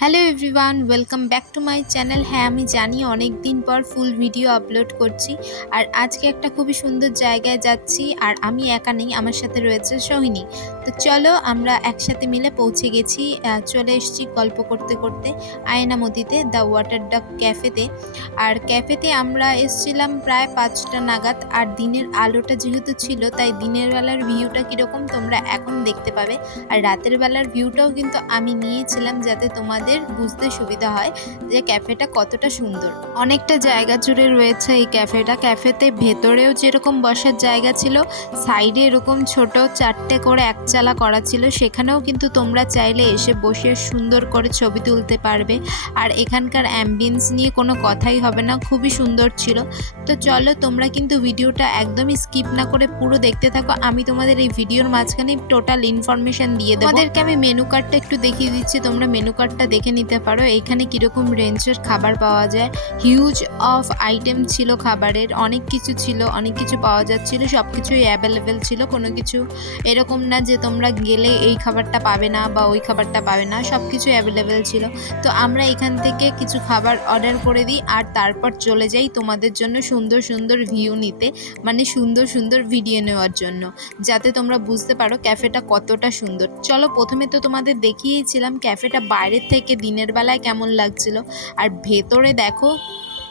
Hello everyone welcome back to my channel হ্যাঁ আমি জানি অনেক দিন পর ফুল ভিডিও আপলোড করছি। আর আজকে একটা খুবই সুন্দর জায়গায় যাচ্ছি আর আমি একা নেই, আমার সাথে রয়েছে সোহিনী। তো চলো আমরা একসাথে মিলে পৌঁছে গেছি চলে এসেছি গল্প করতে করতে আয়না আয়নামতিতে দ্য ওয়াটার ডাক ক্যাফেতে আর ক্যাফেতে আমরা এসেছিলাম প্রায় পাঁচটা নাগাদ আর দিনের আলোটা যেহেতু ছিল, তাই দিনের বেলার ভিউটা কীরকম তোমরা এখন দেখতে পাবে। আর রাতের বেলার ভিউটাও কিন্তু আমি নিয়েছিলাম যাতে তোমাদের বুঝতে সুবিধা হয় যে ক্যাফেটা কতটা সুন্দর। অনেকটা জায়গা জুড়ে রয়েছে এই ক্যাফেটা। ক্যাফেতে ভেতরেও যেরকম বসার জায়গা ছিল, সাইডে এরকম ছোট চারটে করে একচালা করা ছিল। সেখানেও কিন্তু তোমরা চাইলে এসে বসে সুন্দর করে ছবি তুলতে পারবে। আর এখানকার অ্যাম্বিয়েন্স নিয়ে কোনো কথাই হবে না, খুবই সুন্দর ছিল। তো চলো তোমরা কিন্তু ভিডিওটা একদমই স্কিপ না করে পুরো দেখতে থাকো। আমি তোমাদের এই ভিডিওর মাঝখানে টোটাল ইনফরমেশন দিয়ে দেবো। তোমাদেরকে আমি মেনু কার্ডটা একটু দেখিয়ে দিচ্ছি। তোমরা মেনু কার্ডটা দেখে নিতে পারো। এখানে কীরকম রেঞ্জের খাবার পাওয়া যায়। হিউজ অফ আইটেম ছিল খাবারের। অনেক কিছু ছিল, অনেক কিছু পাওয়া যাচ্ছিল সব কিছুই অ্যাভেলেবেল ছিল। কোনো কিছু এরকম না যে তোমরা গেলে এই খাবারটা পাবে না বা ওই খাবারটা পাবে না। সব কিছু অ্যাভেলেবেল ছিল। তো আমরা এখান থেকে কিছু খাবার অর্ডার করে দিই আর তারপর চলে যাই তোমাদের জন্য সুন্দর সুন্দর ভিউ নিতে মানে সুন্দর সুন্দর ভিডিও নেওয়ার জন্য। যাতে তোমরা বুঝতে পারো ক্যাফেটা কতটা সুন্দর। চলো প্রথমে তো তোমাদের দেখিয়েছিলাম ক্যাফেটা বাইরের থেকে দিনের বেলায় কেমন লাগছিল? আর ভেতরে দেখো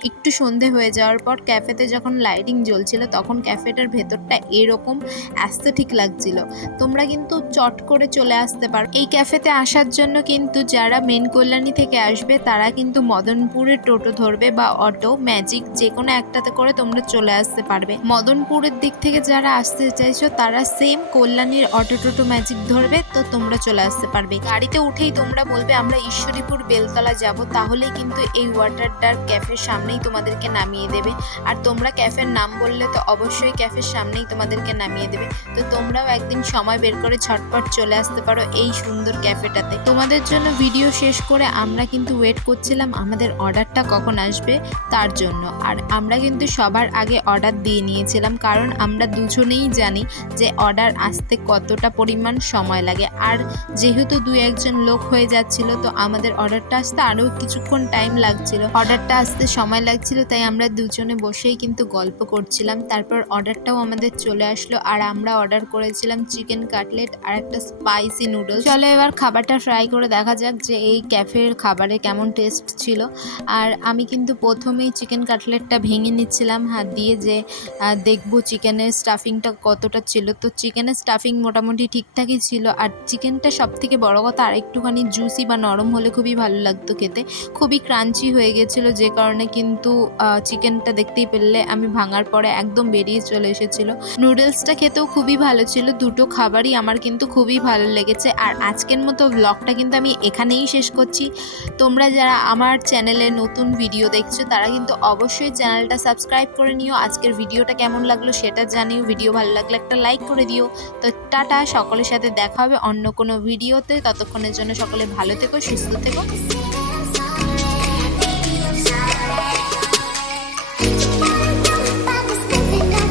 একটু সন্ধে হয়ে যাওয়ার পর ক্যাফেতে যখন লাইটিং জ্বলছিল, তখন ক্যাফেটার ভেতরটা এরকম অ্যাস্থেটিক লাগছিল। তোমরা কিন্তু চট করে চলে আসতে পারো। এই ক্যাফেতে আসার জন্য কিন্তু যারা মেন কল্যাণী থেকে আসবে, তারা কিন্তু মদনপুরে টোটো ধরবে বা অটো ম্যাজিক যে কোনো একটাতে করে তোমরা চলে আসতে পারবে। মদনপুরের দিক থেকে যারা আসতে চাইছো, তারা সেম কল্যাণীর অটো টোটো ম্যাজিক ধরবে, তো তোমরা চলে আসতে পারবে। গাড়িতে উঠেই তোমরা বলবে, আমরা ঈশ্বরীপুর বেলতলা যাব। তাহলেই কিন্তু এই ওয়াটার ডার্ক ক্যাফের সামনেই তোমাদেরকে নামিয়ে দেবে। আর তোমরা ক্যাফের নাম বললে তো অবশ্যই ক্যাফের সামনেই তোমাদেরকে নামিয়ে দেবে। তো তোমরাও একদিন সময় বের করে ঝটপট চলে আসতে পারো এই সুন্দর ক্যাফেটাতে। তোমাদের জন্য ভিডিও শেষ করে আমরা কিন্তু ওয়েট করছিলাম আমাদের অর্ডারটা কখন আসবে তার জন্য। আর আমরা কিন্তু সবার আগে অর্ডার দিয়ে নিয়েছিলাম, কারণ আমরা দুজনেই জানি যে অর্ডার আসতে কতটা পরিমাণ সময় লাগে। আর যেহেতু দুই একজন লোক হয়ে যাচ্ছিল, তো আমাদের অর্ডারটা আসতে আরও কিছুক্ষণ টাইম লাগছিল। অর্ডারটা আসতে সময় লাগছিল, তাই আমরা দুজনে বসেই কিন্তু গল্প করছিলাম। তারপর অর্ডারটাও আমাদের চলে আসলো, আর আমরা অর্ডার করেছিলাম চিকেন কাটলেট আর একটা স্পাইসি নুডলস। চলো এবার খাবারটা ট্রাই করে দেখা যাক যে এই ক্যাফের খাবারে কেমন টেস্ট ছিল। আর আমি কিন্তু প্রথমেই চিকেন কাটলেটটা ভেঙে নিচ্ছিলাম হাত দিয়ে যে দেখব চিকেনের স্টাফিংটা কতটা ছিল। তো চিকেনের স্টাফিং মোটামুটি ঠিকঠাকই ছিল, আর চিকেনটা সব থেকে বড় কথা আর একটুখানি জুসি বা নরম হলে খুবই ভালো লাগতো খেতে। খুবই ক্রাঞ্চি হয়ে গেছিল, যে কারণে কিন্তু চিকেনটা দেখতেই পেলে। আমি ভাঙার পরে একদম বেরিয়ে চলে এসেছিল। নুডলসটা খেতেও খুবই ভালো ছিল। দুটো খাবারই আমার কিন্তু খুবই ভালো লেগেছে। আর আজকের মতো ব্লগটা কিন্তু আমি এখানেই শেষ করছি। তোমরা যারা আমার চ্যানেলে নতুন ভিডিও দেখছ, তারা কিন্তু অবশ্যই চ্যানেলটা সাবস্ক্রাইব করে নিও। আজকের ভিডিওটা কেমন লাগল সেটা জানিও। ভিডিও ভালো লাগলে একটা লাইক করে দিও। তো টাটা, সকলের সাথে দেখা হবে অন্য কোনো ভিডিওতে ততক্ষণের জন্য সকলে ভালো থেকো, সুস্থ থেকো।